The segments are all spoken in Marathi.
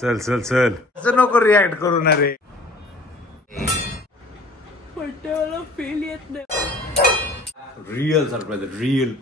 चल चल चल, असं नको रिॲक्ट करू ना रे. मला फील येत नाही. Real surprise, real.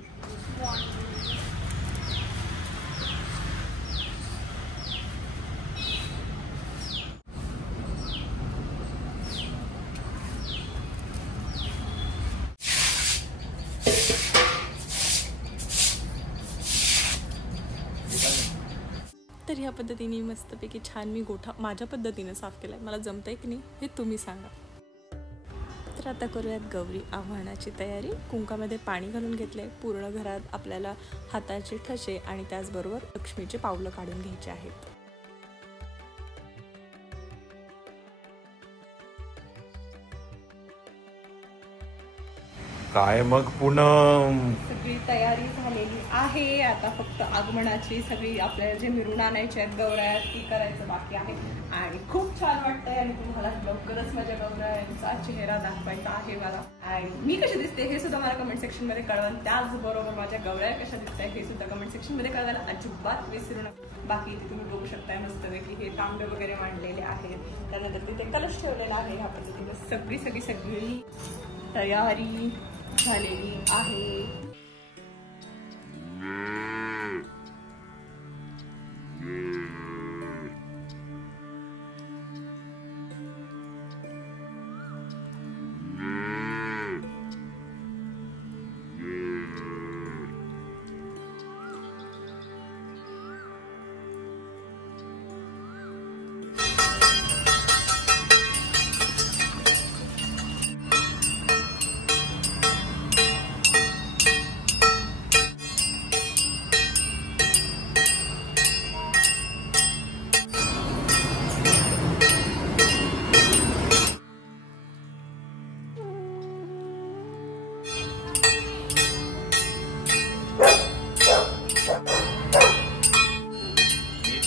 तर ह्या पद्धतीने मस्तपैकी छान मी गोठा माझ्या पद्धतीने साफ केलाय. मला जमतंय की नाही हे तुम्ही सांगा. तर आता करूयात गौरी आव्हानाची तयारी. कुंकामध्ये पाणी घालून घेतले. पूर्ण घरात आपल्याला हाताचे ठसे आणि त्याचबरोबर लक्ष्मीचे पावलं काढून घ्यायचे आहेत. काय मग पूनम, सगळी तयारी झालेली आहे. आता फक्त आगमनाची सगळी आपल्याला जे मिरवून आणायची आहेत गौऱ्या ती करायचं बाकी आहे. आणि खूप छान वाटतंय आणि तुम्हाला लवकरच माझ्या गौऱ्यांचा चेहरा दाखवायचा आहे मला. आणि मी कशी दिसते हे सुद्धा मला कमेंट सेक्शन मध्ये कळवा. त्याचबरोबर माझ्या गौऱ्या कशा दिसताय हे सुद्धा कमेंट सेक्शन मध्ये कळवायला अजिबात विसरू नका. बाकी इथे तुम्ही बघू शकताय मस्तपैकी हे तांबे वगैरे मांडलेले आहेत. त्यानंतर तिथे कलश ठेवलेला आहे. ह्या पद्धतीने सगळी तयारी झालेली आहे.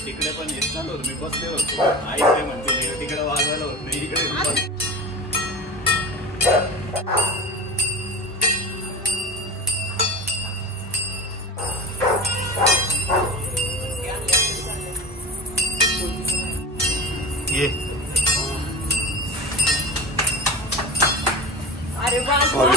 तिकडे पण येत चालू मी बसले होतो. आई ते म्हणते तिकडे वाजवायला होत नाही, इकडे ये. अरे वा, सॉरी.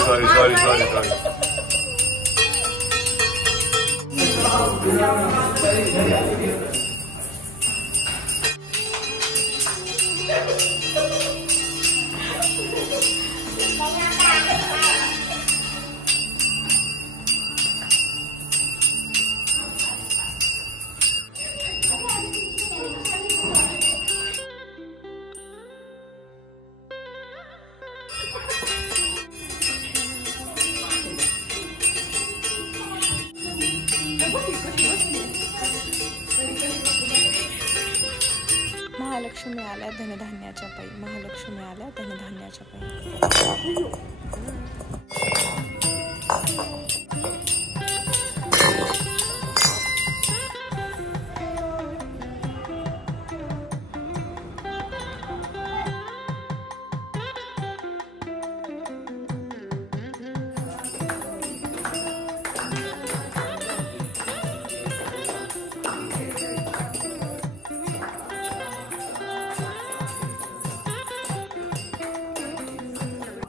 महालक्ष्मी आल्या धनधान्याच्या पायी. महालक्ष्मी आल्या धनधान्याच्या पायी.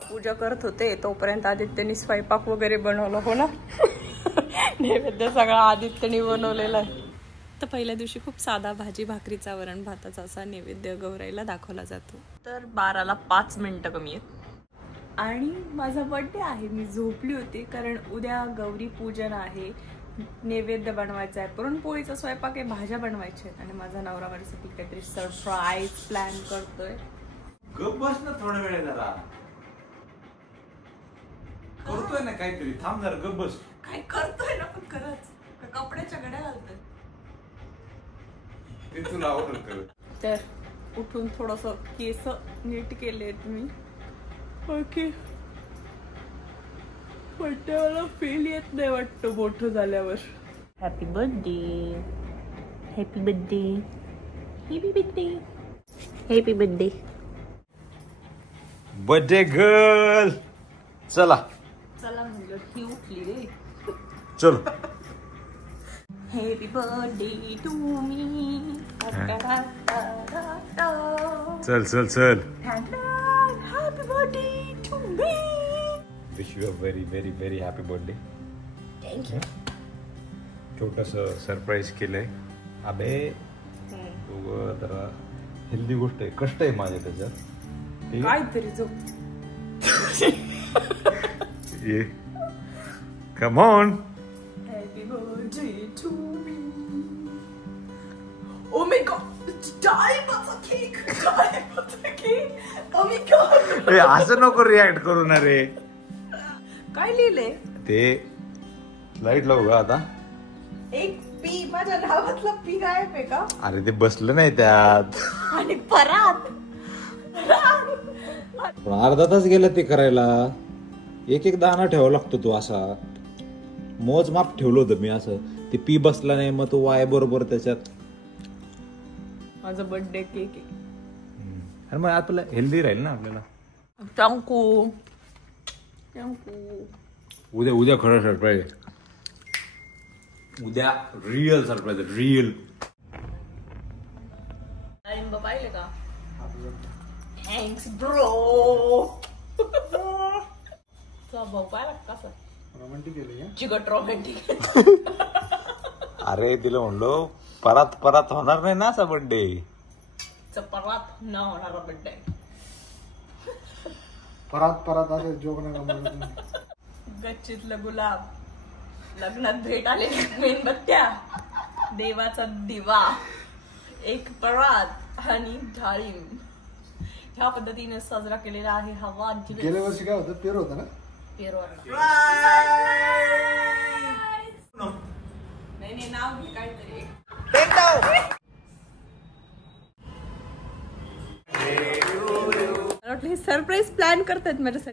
पूजा करत होते तोपर्यंत आदित्यने स्वयंपाक वगैरे बनवलं. हो ना. नैवेद्य सगळा आदित्यने बनवलेला आहे. तर पहिल्या दिवशी खूप साधा भाजी भाकरीचा वरण भाताचा असा नैवेद्य गौराईला दाखवला जातो. तर 12ला 5 मिनिटं कमी आहेत आणि माझा बर्थडे आहे. मी झोपली होती कारण उद्या गौरी पूजन आहे. नैवेद्य बनवायचा आहे, पुरणपोळीचा स्वयंपाक आहे, भाज्या बनवायच्या आहेत आणि माझा नवरा माझ्यासाठी काहीतरी सरप्राईज प्लॅन करतोय. गप बस ना थोडा वेळ जरा. करतोय ना काहीतरी, थांब जरा गप बस. काय करतोय ना पण खरंच कपड्याच्या घड्या घालतोय ते तुला आवडत कर. तर उठून थोडस केस नीट केलेत मी. ओके वाटतं मला फील येत नाही वाटतं मोठं झाल्यावर. Happy birthday, happy birthday, happy birthday, happy birthday. Birthday girl. चला चला म्हणलं ही उठली रे. चलो. Happy birthday to me. चल चल चल. Happy birthday to me. Wish you a very very very happy birthday. Thank you. छोटस सरप्राईज केलंय. अबे तू जरा हेल्दी गोष्ट आहे, कष्ट आहे माझ्या त्याच्यात. काहीतरी जो ये come on. Happy birthday to me. Oh my god, डाळिंबाचा केक. डाळिंबाचा केक. Oh my god. असं नको रिॲक्ट करू ना रे. काय लिहिलंय ते लाईट लावू का आता. एक पी, माझ्या नावातला पी गायब आहे का. अरे ते बसलं नाही त्यात. आणि परात. अर्धा तास गेला ते करायला. एक एक दाना ठेवावा लागतो तो असा. मोजमाप ठेवलं होतं मी असं. ते पी बसला नाही मग तो वाय बरोबर त्याच्यात. माझा बर्थडे केक आहे. अरे मग आपल्याला हेल्दी राहील ना आपल्याला. थँकू. थँकू. उद्या उद्या खरं सरप्राईज. उद्या रिअल सरप्राईज. रिअल. डाळिंब पाहिले का. Thanks bro. तुझा भाऊ पाहिला कसा रोमॅन्टिक केलं चिकट रोमॅन्टिक. अरे तिला म्हणलो परत परत होणार नाही ना असा बर्थडे. परत न होणारा बर्थडे. परत असं जोक नाही. गच्चीतलं गुलाब, लग्नात भेट आलेल्या मेणबत्त्या, देवाचा दिवा, एक परात आणि डाळिंब ह्या पद्धतीने साजरा केलेला आहे हा वाढदिवस. गेल्या वर्षी काय होतं, पेरू होता ना. नाही नाव घे काहीतरी. सरप्राईज प्लॅन करतात माझ्यासाठी.